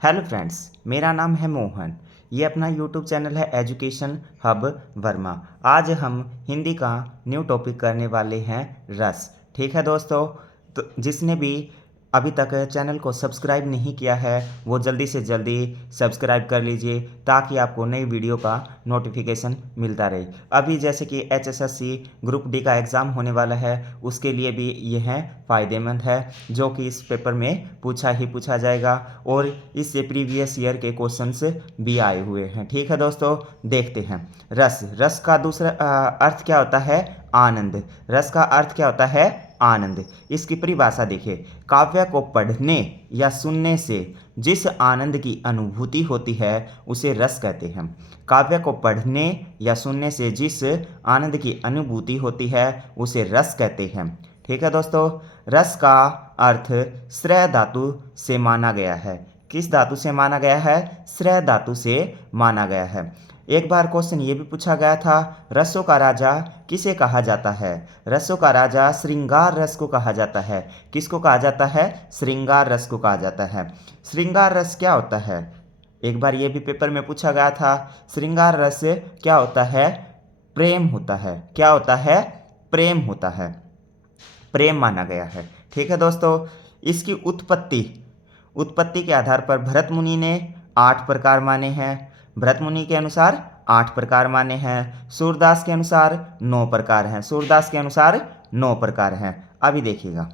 Hello friends, मेरा नाम है मोहन। ये अपना यूट्यूब चैनल है एजुकेशन हब वर्मा। आज हम हिंदी का न्यू टॉपिक करने वाले हैं रस। ठीक है दोस्तों, तो जिसने भी अभी तक चैनल को सब्सक्राइब नहीं किया है वो जल्दी से जल्दी सब्सक्राइब कर लीजिए ताकि आपको नई वीडियो का नोटिफिकेशन मिलता रहे। अभी जैसे कि एचएसएससी ग्रुप डी का एग्ज़ाम होने वाला है, उसके लिए भी यह फ़ायदेमंद है, जो कि इस पेपर में पूछा ही पूछा जाएगा और इससे प्रीवियस ईयर के क्वेश्चंस भी आए हुए हैं। ठीक है दोस्तों, देखते हैं। रस रस का दूसरा अर्थ क्या होता है? आनंद। रस का अर्थ क्या होता है? आनंद। इसकी परिभाषा देखिए, काव्य को पढ़ने या सुनने से जिस आनंद की अनुभूति होती है उसे रस कहते हैं। काव्य को पढ़ने या सुनने से जिस आनंद की अनुभूति होती है उसे रस कहते हैं। ठीक है दोस्तों, रस का अर्थ श्रेय धातु से माना गया है। किस धातु से माना गया है? श्रेय धातु से माना गया है। एक बार क्वेश्चन ये भी पूछा गया था, रसों का राजा किसे कहा जाता है? रसों का राजा श्रृंगार रस को कहा जाता है। किसको कहा जाता है? श्रृंगार रस को कहा जाता है। श्रृंगार रस क्या होता है? एक बार ये भी पेपर में पूछा गया था। श्रृंगार रस क्या होता है? प्रेम होता है। क्या होता है? प्रेम होता है। प्रेम माना गया है। ठीक है दोस्तों, इसकी उत्पत्ति के आधार पर भरत मुनि ने 8 प्रकार माने हैं। भरत मुनि के अनुसार 8 प्रकार माने हैं। सूरदास के अनुसार 9 प्रकार हैं। सूरदास के अनुसार 9 प्रकार हैं। अभी देखिएगा,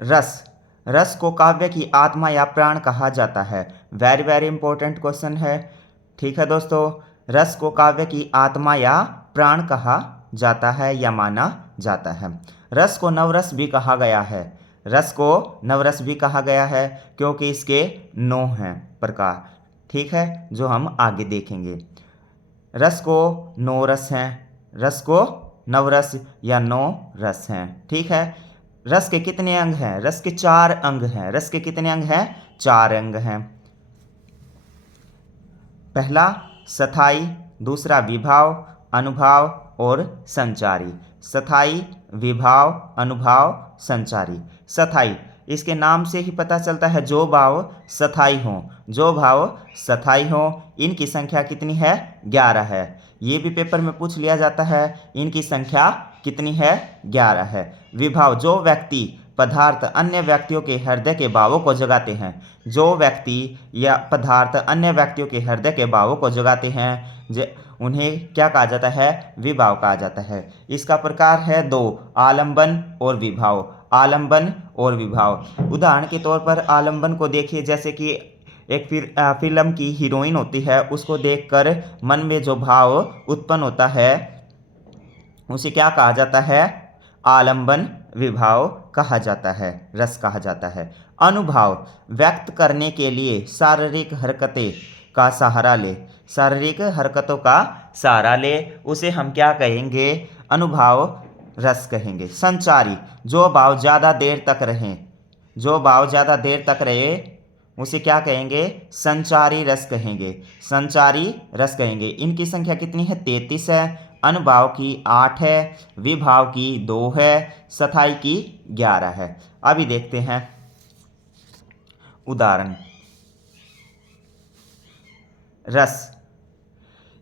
रस रस को काव्य की आत्मा या प्राण कहा जाता है। वेरी वेरी इंपॉर्टेंट क्वेश्चन है। ठीक है दोस्तों, रस को काव्य की आत्मा या प्राण कहा जाता है या माना जाता है। रस को नवरस भी कहा गया है। रस को नवरस भी कहा गया है क्योंकि इसके 9 हैं प्रकार। ठीक है, जो हम आगे देखेंगे। रस को 9 रस हैं। रस को नवरस या 9 रस हैं। ठीक है, रस के कितने अंग हैं? रस के 4 अंग हैं। रस के कितने अंग हैं? 4 अंग हैं। पहला स्थायी, दूसरा विभाव, अनुभाव और संचारी। स्थायी, विभाव, अनुभाव, संचारी। स्थायी, इसके नाम से ही पता चलता है जो भाव स्थायी हों। जो भाव स्थायी हों, इनकी संख्या कितनी है? 11 है। ये भी पेपर में पूछ लिया जाता है, इनकी संख्या कितनी है? 11 है। विभाव, जो व्यक्ति पदार्थ अन्य व्यक्तियों के हृदय के भावों को जगाते हैं। जो व्यक्ति या पदार्थ अन्य व्यक्तियों के हृदय के भावों को जगाते हैं उन्हें क्या कहा जाता है? विभाव कहा जाता है। इसका प्रकार है 2, आलंबन और विभाव। आलंबन और विभाव। उदाहरण के तौर पर आलंबन को देखिए, जैसे कि एक फिल्म की हीरोइन होती है, उसको देखकर मन में जो भाव उत्पन्न होता है उसे क्या कहा जाता है? आलंबन विभाव कहा जाता है, रस कहा जाता है। अनुभाव, व्यक्त करने के लिए शारीरिक हरकतें का सहारा ले। शारीरिक हरकतों का सहारा ले, उसे हम क्या कहेंगे? अनुभाव रस कहेंगे। संचारी, जो भाव ज़्यादा देर तक रहें। जो भाव ज़्यादा देर तक रहे उसे क्या कहेंगे? संचारी रस कहेंगे। संचारी रस कहेंगे। इनकी संख्या कितनी है? 33 है। अनुभाव की 8 है, विभाव की 2 है, स्थायी की 11 है। अभी देखते हैं उदाहरण। रस,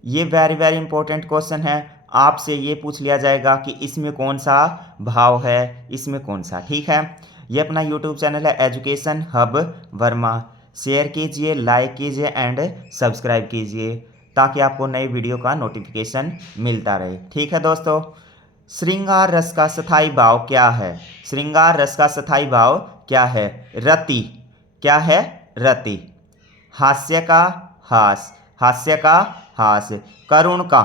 ये वेरी वेरी इंपॉर्टेंट क्वेश्चन है। आपसे ये पूछ लिया जाएगा कि इसमें कौन सा भाव है, इसमें कौन सा। ठीक है, ये अपना यूट्यूब चैनल है एजुकेशन हब वर्मा। शेयर कीजिए, लाइक कीजिए एंड सब्सक्राइब कीजिए ताकि आपको नई वीडियो का नोटिफिकेशन मिलता रहे। ठीक है दोस्तों, श्रृंगार रस का स्थायी भाव क्या है? श्रृंगार रस का स्थायी भाव क्या है? रति। क्या है? रति। हास्य का हास। हास्य का हास। करुण का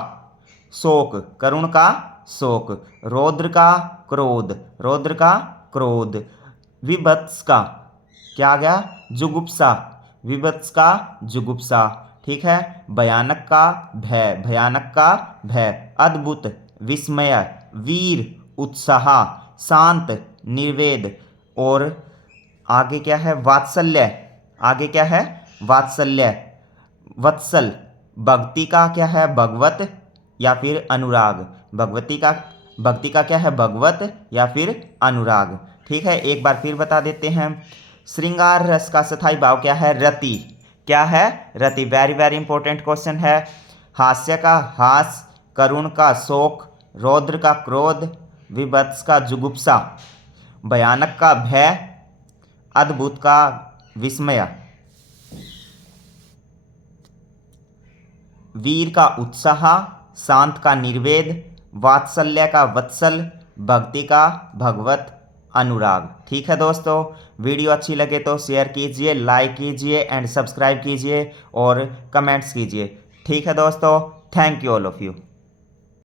शोक। करुण का शोक। रौद्र का क्रोध। रौद्र का क्रोध। विभत्स का क्या आ गया? जुगुप्सा। विभत्स का जुगुप्सा। ठीक है, भयानक का भय। भयानक का भय। अद्भुत, विस्मय, वीर, उत्साह, शांत, निर्वेद। और आगे क्या है? वात्सल्य। आगे क्या है? वात्सल्य, वत्सल। भक्ति का क्या है? भगवत या फिर अनुराग। भगवती का भक्ति का क्या है? भगवत या फिर अनुराग। ठीक है, एक बार फिर बता देते हैं। श्रृंगार रस का स्थाई भाव क्या है? रति। क्या है? रति। वेरी वेरी इंपॉर्टेंट क्वेश्चन है। हास्य का हास, करुण का शोक, रौद्र का क्रोध, विभत्स का जुगुप्सा, भयानक का भय, अद्भुत का विस्मय, वीर का उत्साह, शांत का निर्वेद, वात्सल्य का वत्सल, भक्ति का भगवत अनुराग। ठीक है दोस्तों, वीडियो अच्छी लगे तो शेयर कीजिए, लाइक कीजिए एंड सब्सक्राइब कीजिए और कमेंट्स कीजिए। ठीक है दोस्तों, thank you all of you.